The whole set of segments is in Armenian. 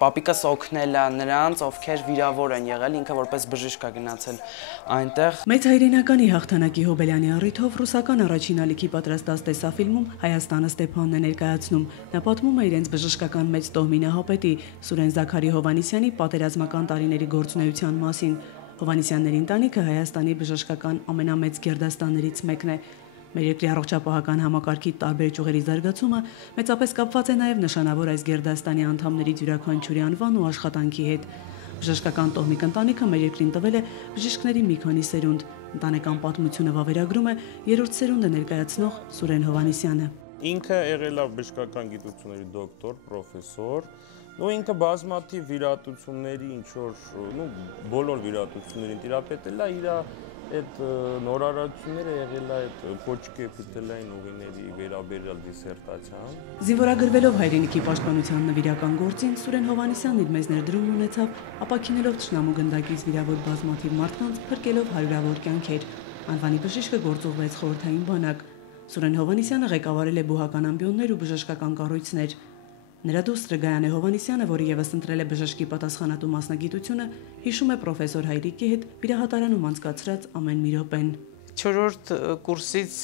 Պապիկս օգնել է նրանց, ովքեր վիրավոր են եղել, ինքը որպես բժիշկ է գնացել այնտեղ։ Մեծ հայրենականի հաղթանակի հոբելյանի առիթով ռուսական առաջին ալիքի պատրաստած տեսաֆիլմում Հայաստանը Ստեփանն է ներկայացնում։ Նա պատմում է իրենց բժշկական մեծ տոհմի նահապետի Սուրեն Զաքարի Հովհաննիսյանի պատերազմական տարիների գործունեության մասին։ Հովհաննիսյանների ընտանիքը Հայաստանի բժշկական ամենամեծ գերդաստաններից մեկն է։ Մեր երկրի առողջապահական համակարգի տարբեր ճյուղերի զարգացումը մեծապես կապված է նաև նշանավոր այս գերդաստանի անդամների յուրաքանչյուրի անվան ու աշխատանքի հետ։ Բժշկական տոհմիկ ընտանիքը մեր երկրին տվել է բժիշկների մի քանի սերունդ։ Ընտանեկան պատմությունը վավերագրում է երրորդ սերունդը ներկայացնող Սուրեն Հովհաննիսյանը։ Ինքը եղել է բժշկական գիտությունների դոկտոր, պրոֆեսոր, ինքը բազմաթիվ վիրատությունների, բոլոր վիրատություններին տիրապետել է, իր այդ նորարարությունները եղել է այդ կոճկի էպիթելիային ուղիների վերաբերյալ դիսերտացիան։ Զինվորագրվելով հայրենիքի պաշտպանության նվիրական գործին, Սուրեն Հովհաննիսյանն իր մեծ ներդրումն ունեցավ, ապաքինելով թշնամու գնդակից վիրավոր բազմաթիվ մարդկանց, փրկելով հարյուրավոր կյանքեր։ Անվանի բժիշկը գործուղվեց խորհրդային բանակ։ Սուրեն Հովհաննիսյանը ղեկավարել է բուհական ամբիոններ ու բժշկական կառույցներ։ Նրա դուստրը Գայանե Հովհաննիսյանը, որը եւս ընտրել է բժշկի պատասխանատու մասնագիտությունը, հիշում է պրոֆեսոր Հայրիկի հետ վիրահատարանում անցկացրած ամեն մի րոպեն։ 4-րդ կուրսից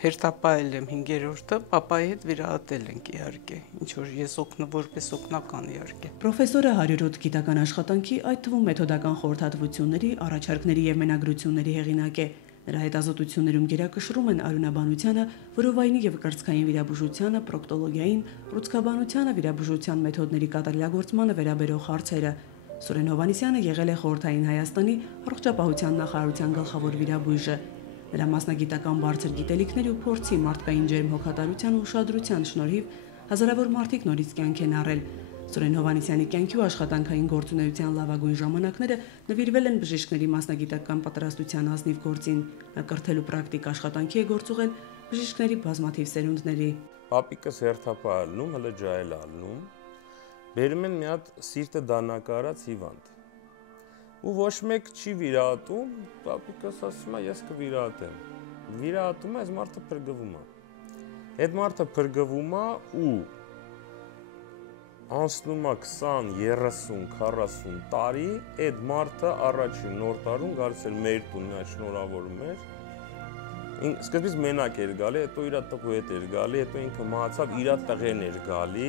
հերթապահել եմ 5-րդը, պապայի հետ վիրահատել ենք իհարկե, ինչ որ ես որպես օգնական իհարկե։ Պրոֆեսորը 100-րդ գիտական աշխատանքի, այդ թվում մեթոդական խորհրդատվությունների, առաջարկների եւ մենագրությունների հեղինակ է։ Նրա հետազոտություններում գերակշռում են արյունաբանությանը, որովայնի եւ կրծքային վիրաբուժությանը, պրոկտոլոգիային, ռուցկաբանությանը, վիրաբուժության մեթոդների կատարելագործմանը վերաբերող հարցերը։ Սուրեն Հովհաննիսյանը եղել է խորհրդային Հայաստանի առողջապահության նախարարության գլխավոր վիրաբույժը։ Նրա մասնագիտական բարձր գիտելիքների ու փորձի մարդկային ջերմ հոգատարության ու ուշադրության շնորհիվ հազարավոր մարդիկ նորից կյանք են առել։ Սուրեն Հովհաննիսյանի կյանքի ու աշխատանքային գործունեության լավագույն ժամանակները նվիրվել են բժիշկների մասնագիտական պատրաստության ազնիվ գործին։ Նա կրթելու պրակտիկ աշխատանքի է գործուղել բժիշկների բազմաթիվ սերունդների։ Պապիկս հերթապահ ալնում, հələ ջայել ալնում, բերում են մի հատ սիրտը դանակարած հիվանդ։ Ու ոչ մեկ չի վիրահատում, պապիկս ասում է, ես կվիրահատեմ։ Վիրահատում է, այս մարդը փրկվում է։ Այդ մարդը փրկվում է ու անցնում է 20, 30, 40 տարի, այդ մարդը առաջին նոր տարում գալիս էր մեր տուն, նա շնորհավորում էր։ Սկզբից մենակ էր գալի, հետո իր տղու հետ էր գալի, հետո ինքը մահացավ, իր տղեն էր գալի։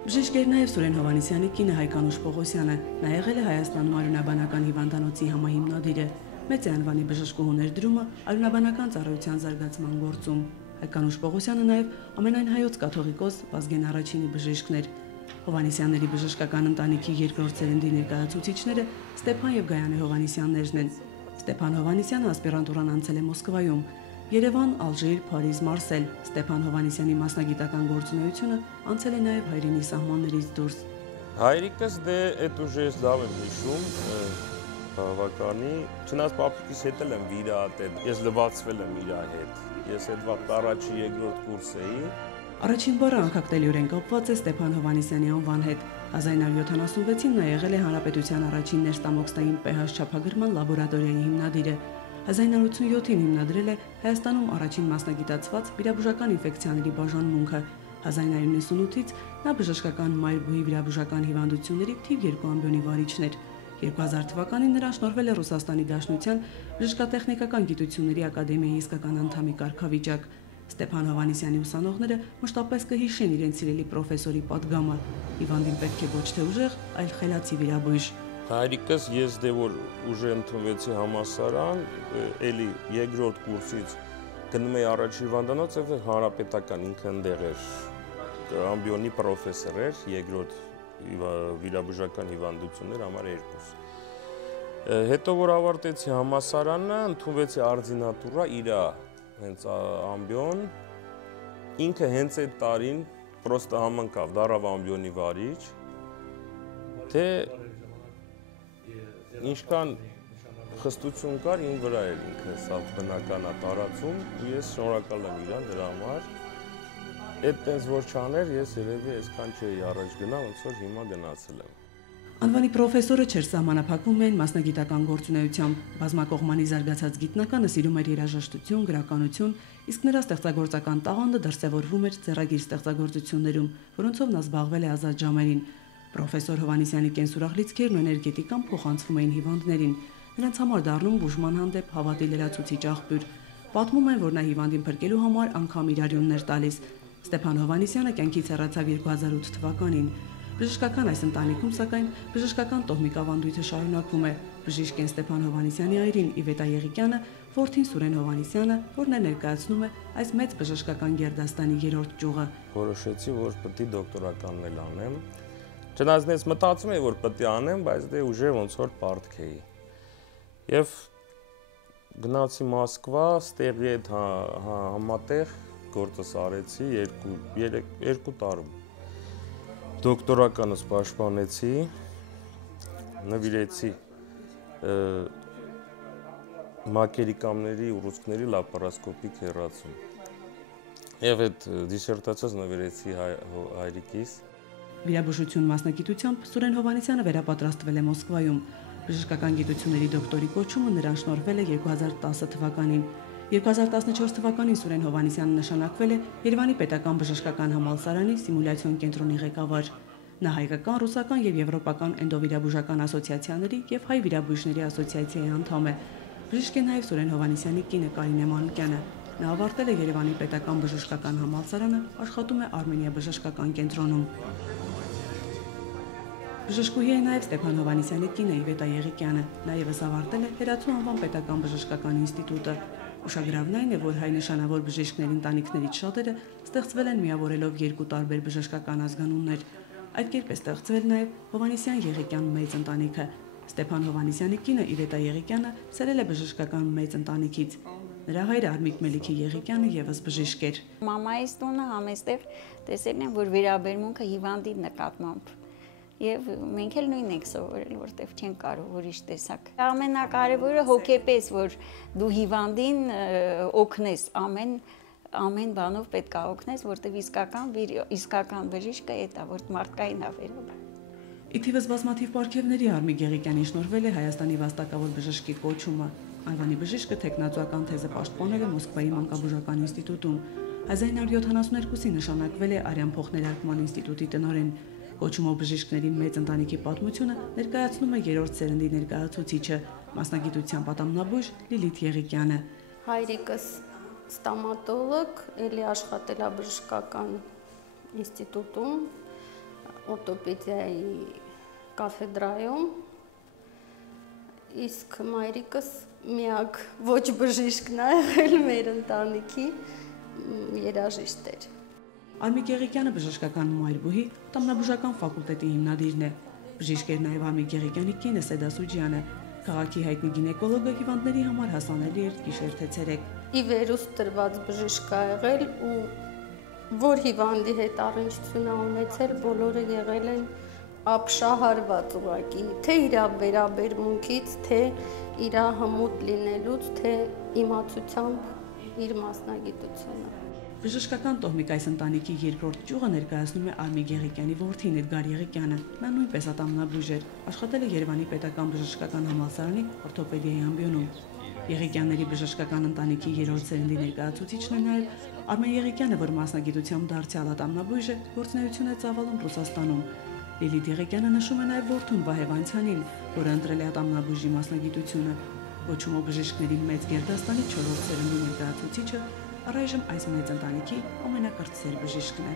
Բժիշկ էր նաև Սուրեն Հովհաննիսյանի կինը Հայկանուշ Պողոսյանը։ Նա եղել է Հայաստանում արյունաբանական հիվանդանոցի համահիմնադիրը։ Մեծ է անվանի բժշկուհու ներդրումը արյունաբանական ծառայության զարգացման գործում։ Հայկանուշ Պողոսյանը նաև ամենայն հայոց կաթողիկոս Վազգեն առաջինի բժիշկն էր։ Հովհաննիսյանների բժշկական ընտանիքի երկրորդ սերնդի ներկայացուցիչները Ստեփան եւ Գայանե Հովհաննիսյաններն են։ Ստեփան Հովհաննիսյանը ասպիրանտուրան անցել է Մոսկվայում։ Երևան, Ալժիր, Փարիզ, Մարսել։ Ստեփան Հովհաննիսյանի մասնագիտական գործունեությունը անցել է նաև հայրենի սահմաններից դուրս։ Հայրիկս այդ ուժ ես լավ եմ հիշում, բավականի, չնայած պապիկիս հետ եմ վիրահատել, ես լվացվել եմ իր հետ, ես այդ վաղ առաջի երկրորդ կուրս էի։ Առաջին բառը անկախտելիորեն կապված է Ստեփան Հովհաննիսյանի անվան հետ։ 1976-ին նա եղել է Հանրապետության առաջին ներստամոքսային pH չափագրման լաբորատորիայի հիմնադիրը։ 1987-ին հիմնադրել է Հայաստանում առաջին մասնագիտացված վիրաբուժական ինֆեկցիաների բաժանմունքը։ 1998-ից նա բժշկական մայրբուհի վիրաբուժական հիվանդությունների թիվ 2 ամբիոնի վարիչն էր։ 2000 թվականին նրան շնորհվել է Ռուսաստանի Դաշնության բժշկատեխնիկական գիտությունների ակադեմիայի իսկական անդամի կարգավիճակ։ Ստեփան Հովհաննիսյանի ուսանողները մշտապես կհիշեն իրենց սիրելի պրոֆեսորի պատգամը։ Հիվանդին պետք է ոչ թե ուժեղ, այլ խելացի վիրաբույժ։ Հայրիկս ես որ ուժը ընդունվեցի համալսարան, էլի երկրորդ կուրսից գնում էի առաջ հիվանդանոց, եւ հանրապետական ինքը ընդեղ էր ամբիոնի պրոֆեսոր էր, երկրորդ վիրաբուժական հիվանդություններ համար 2։ Հետո որ ավարտեցի համալսարանը, ընդունվեցի արձինատուրա իր հենց ամբիոն, ինքը հենց այդ տարին պրոստը համընկավ, դառավ ամբիոնի վարիչ, թե ինչքան խստություն կար իմ վրա էր ինքը, սա բնական է տարածում, ու ես շնորհակալ եմ իրան դրա համար։ Այդ տենց որ չաներ, ես երևի այսքան չէի առաջ գնա, ոնց որ հիմա գնացել եմ։ Անվանի պրոֆեսորը չէր սահմանափակվում միայն մասնագիտական գործունեությամբ, բազմակողմանի զարգացած գիտնականը սիրում էր երաժշտություն, գրականություն, իսկ նրա ստեղծագործական տաղանդը դրսևորվում էր ձեռագիր ստեղծագործություններում, որոնցով նա զբաղվել է ազատ ժամերին։ Պրոֆեսոր Հովհաննիսյանի կենսուրախ լիցքերն ու էներգետիկան փոխանցվում էին հիվանդներին, նրանց համար դառնում բուժման հանդեպ հավատի լրացուցիչ աղբյուր։ Պատմում են, որ նա հիվանդին փրկելու համար անգամ իր արյուններ տալիս։ Ստեփան Հովհաննիսյանը կյանքից հեռացավ 2008 թվականին։ Բժշկական այս ընտանիքում, սակայն, բժշկական տոհմիկ ավանդույթը շարունակվում է։ Բժիշկ են Ստեփան Հովհաննիսյանի այրին Իվետա Եղիկյանը, որդին Սուրեն Հովհաննիսյանը, որն ներկայացնում է այս մեծ բժշկական գերդաստանի երրորդ ճյուղը։ Որոշեցի, որ պետք է դոկտորականն էլ անեմ։ Չնայած մտածում էի, որ պետք է անեմ, բայց դե ուժեղ ոնց որ պարտք էի։ Եվ գնացի Մոսկվա, ստեղի հետ համատեղ գործս արեցի 2 տարում։ Դոկտորականս պաշտպանեցի, նվիրեցի մակերիկամների ուռուցքների լապարասկոպիկ հեռացում։ Եվ այդ դիսերտացիաս նվիրեցի հայրիկիս։ Վիրաբուժություն մասնագիտությամբ Սուրեն Հովհաննիսյանը վերապատրաստվել է Մոսկվայում։ Բժշկական գիտությունների դոկտորի կոչումը նրան շնորհվել է 2010 թվականին։ 2014 թվականին Սուրեն Հովհաննիսյանը նշանակվել է Երևանի պետական բժշկական համալսարանի սիմուլյացիոն կենտրոնի ղեկավար։ Նա հայկական, ռուսական եւ եվրոպական էնդովիրաբուժական ասոցիացիաների եւ հայ վիրաբույժների ասոցիացիայի անդամ է։ Բժիշկ է նաեւ Սուրեն Հովհաննիսյանի կինը Կարինե Մանուկյանը։ Նա ավարտել է Երևանի պետական բժշկական համալսարանը, աշխատում է Արմենիա բժշկական կենտրոնում։ Բժշկուհի է նաև Ստեփան Հովհաննիսյանի կինը Իվետա Եղիկյանը, նա ևս ավարտել է Հերացու անվան պետական բժշկական ինստիտուտը։ Ուշագրավն այն է, որ հայ նշանավոր բժիշկների ընտանիքներից շատերը ստեղծվել են միավորելով 2 տարբեր բժշկական ազգանուններ։ Այդ կերպ է ստեղծվել նաև Հովհաննիսյան-Եղիկյան մեծ ընտանիքը։ Ստեփան Հովհաննիսյանի կինը Իվետա Եղիկյանը ցելել է բժշկական մեծ ընտանիքից։ Նրա հայրը Արմիկ Մելիքի Եղիկյանը ևս բժիշկ էր։ Մամայիս տունը համեստեղ տեսել են, որ վերաբերմունքը հիվանդի նկատմամբ Եվ մենք էլ նույնն ենք սովորել, որտեվ չեն կարող ուրիշ տեսակ։ Ամենակարևորը հոգեպես, որ դու հիվանդին օգնես, ամեն բանով պետք է օգնես, որտեվ իսկական բժիշկը է, որ մարդկային ավերում։ Ի թիվս բազմաթիվ պարգևների Արմիկ Եղիկյանին շնորհվել է Հայաստանի վաստակավոր բժշկի կոչումը։ Անվանի բժիշկը թեկնածուական թեզը պաշտպանել է Մոսկվայի մանկաբուժական ինստիտուտում։ 1972-ին նշանակվել է Արյան փոխներարկման ինստիտուտի տնօրեն։ Կոչումով բժիշկների մեծ ընտանիքի պատմությունը ներկայացնում է երրորդ սերնդի ներկայացուցիչը, մասնագիտության պատամնաբույժ Լիլիթ Եղիկյանը։ Հայրիկս ստոմատոլոգ, էլի աշխատել է բժշկական ինստիտուտում, օրթոպեդիայի կաֆեդրայում, իսկ մայրիկս միակ ոչ բժիշկն է եղել մեր ընտանիքի, երաժիշտ էր։ Արմիկ Եղիկյանը բժշկական մայրբուհի, ատամնաբուժական ֆակուլտետի հիմնադիրն է։ Բժիշկ էր նաև Արմիկ Եղիկյանի կինը Սեդա Սուջյանը։ Քաղաքի հայտնի գինեկոլոգը հիվանդների համար հասանելի էր գիշեր թե ցերեկ։ Ի վերուստ տրված բժիշկ է եղել ու որ հիվանդի հետ առնչություն ունեցել, բոլորը եղել են ապշահարված ուղղակի, թե իր վերաբերմունքից, թե իր հմուտ լինելուց, թե իմացությամբ իր մասնագիտությունը։ Բժշկական տոհմիկ այս ընտանիքի երկրորդ ճյուղը ներկայացնում է Արմիկ Եղիկյանի որդին Էդգար Եղիկյանը։ Նա նույնպես ատամնաբույժ էր, աշխատել է Երևանի պետական բժշկական համալսարանի օրթոպեդիայի ամբիոնում։ Եղիկյանների բժշկական ընտանիքի երրորդ սերնդի ներկայացուցիչն է նաև Արմեն Եղիկյանը, որ մասնագիտությամբ դարձյալ ատամնաբույժ է, գործունեություն է ծավալում Ռուսաստանում։ Լիլիթ Եղիկյանը նշում է նաև որդուն Վահե Վանցյանին, որը ընտրել է ատամնաբույժի մասնագիտությունը։ Կոչումով բժիշկների մեծ գերդաստանի 4-րդ սերնդի ներկայացուցիչը առայժմ այս մեծ ընտանիքի ամենակրտսեր բժիշկն է։